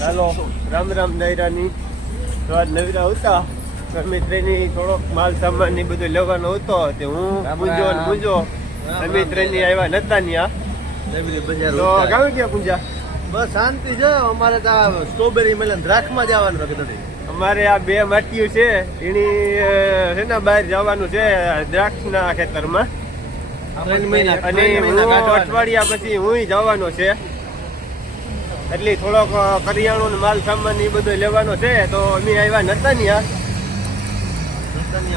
ચાલો રામ રામ દાયરાની તો આજ નવીરા હતા મિત્રની થોડોક માલ સામાન ની બધું લેવાનો હતો તે હું પૂંજો મિત્રની આવ્યા નતા ત્યાં તો ગામ ગયા પૂંજા બસ શાંતિ છે અમારે તો સ્ટ્રોબેરી મળે દ્રાક્ષમાં જવાનું નથી અમારે આ બે માટીઓ છે એની છે ને બહાર જવાનું છે દ્રાક્ષના ખેતરમાં અને અઠવાડિયા પછી હું જવાનો છે એટલે થોડોક કરિયાણું ને માલ સામાન એ બધો લેવાનો છે તો અમે આવ્યા નતા ત્યાં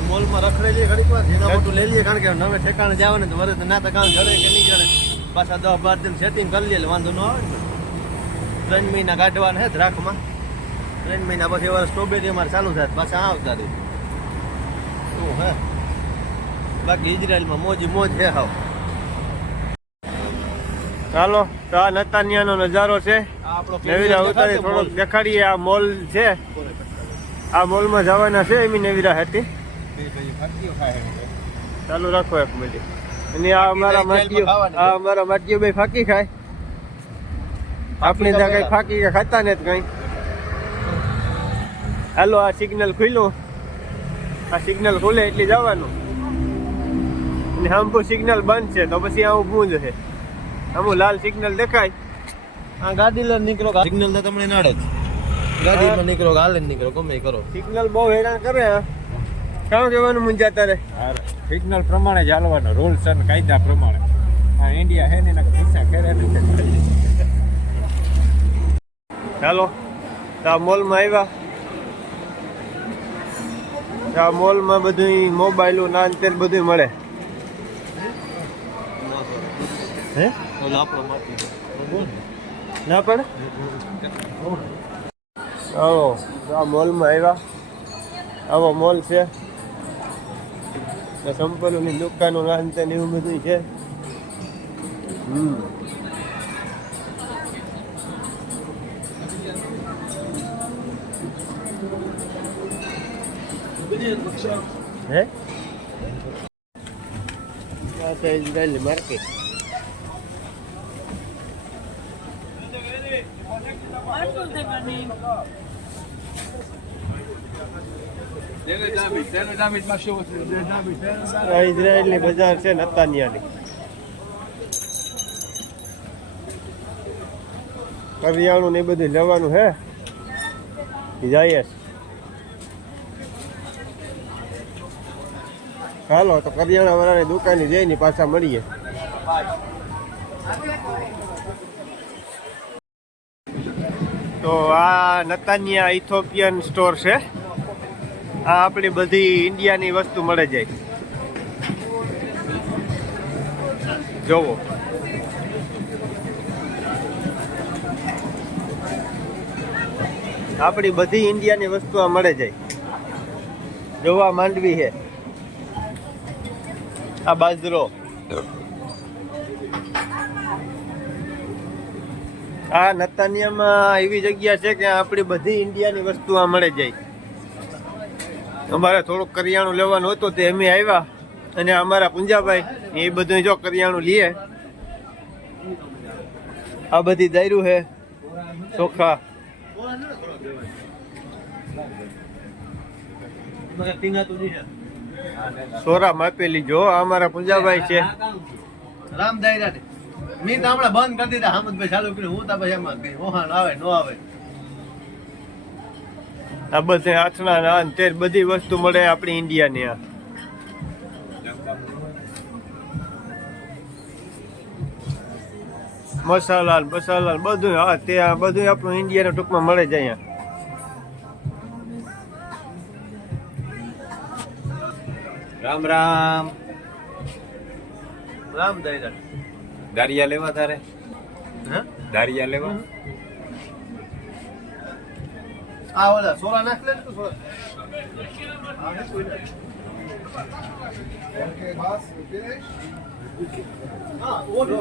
મોલમાં રખડેલી ઘડીક વાર જેના મોટું લઈ લઈએ કારણ કે નવે ઠેકાણે જવાનું તો વરે ના તો કામ જડે કે નહીં જડે પાછા 10-12 દિન સેટિંગ કરી લઈએ વાંધો ન આવે ને 3 મહિના કાઢવાના હે દ્રાક્ષમાં 3 મહિના પછી વાર સ્ટ્રોબેરી અમારે ચાલુ થાય પાછા આવતા રહે શું હે બાકી ઇઝરાયલમાં મોજ હે હાવ ચાલો તો આ નતાનિયાનો નજારો છે નવીરા ઉતારી થોડોક દેખાડીએ આ મોલ છે આ મોલમાં જવાના છે એમ નવીરા હતી ચાલુ રાખો એક મિનિટ અને આ અમારા માટીઓ ભાઈ ફાકી ખાય આપણે ત્યાં કઈ ફાકી ખાતા ને કઈ હાલો આ સિગ્નલ ખુલ્યું આ સિગ્નલ ખુલે એટલે જવાનું અને હામપુર સિગ્નલ બંધ છે તો પછી આ ઊભું જ છે અમુ લાલ સિગ્નલ દેખાય આ ગાડી લઈને નીકળો સિગ્નલ તો તમને નાડે જ ગાડીમાં નીકળો હાલે નીકળો ગમે કરો સિગ્નલ બહુ હેરાન કરે કામ કહેવાનું મુંજા તારે સિગ્નલ પ્રમાણે જ હાલવાનો રૂલ્સ અને કાયદા પ્રમાણે આ ઇન્ડિયા હે ને એના પૈસા ખેરે નથી ચાલો આ મોલમાં આવ્યા આ મોલમાં બધું મોબાઈલો નાન તેલ બધું મળે હે આપણો માટી ના પડે ચાલો આ મોલમાં આવ્યા આવો મોલ છે સંપલોની દુકાનો નાન તેલ એવું બધું છે હે આ તો ઇઝરાયલી માર્કેટ ઇઝરાયલની બજાર છે નતાનિયાની કરિયાણું ને બધું લેવાનું હે જઈએ હાલો તો કરિયાણા વાળાની દુકાને જઈને પાછા મળીએ તો આ નતાનિયા ઇથોપિયન સ્ટોર છે આ આપણી બધી ઇન્ડિયાની વસ્તુ મળે જાય જોવો આપણી બધી ઇન્ડિયાની વસ્તુ આ મળે જાય જોવા માંડવી છે આ બાજરો આ નતાનિયામાં એવી જગ્યા છે કે આપણી બધી ઇન્ડિયાની વસ્તુ આ મળે જાય અમારે થોડુંક કરિયાણું લેવાનું હતું તે અમે આવ્યા અને અમારા પુંજાભાઈ એ બધું જો કરિયાણું લઈએ આ બધી દાયરું છે ચોખા સોરા માપેલી જો અમારા પુંજાભાઈ છે રામ દાયરા મેં તો હમણાં બંધ કરી દીધા હામદભાઈ ચાલુ કર્યું હું તો પછી એમાં કઈ ઓહાણ આવે ન આવે આ બધે આથણા નાન તેલ બધી વસ્તુ મળે આપણી ઇન્ડિયાની આ મસાલા બધું હા ત્યાં બધું આપણું ઇન્ડિયાના ટૂંકમાં મળે છે અહીંયા રામ રામ રામ દાયરા દારિયા લેવા તારે હે દારિયા લેવા આ ઓલા સોલા નાખ લે તો સોલા ઓકે બસ ફિનિશ હા ઓલો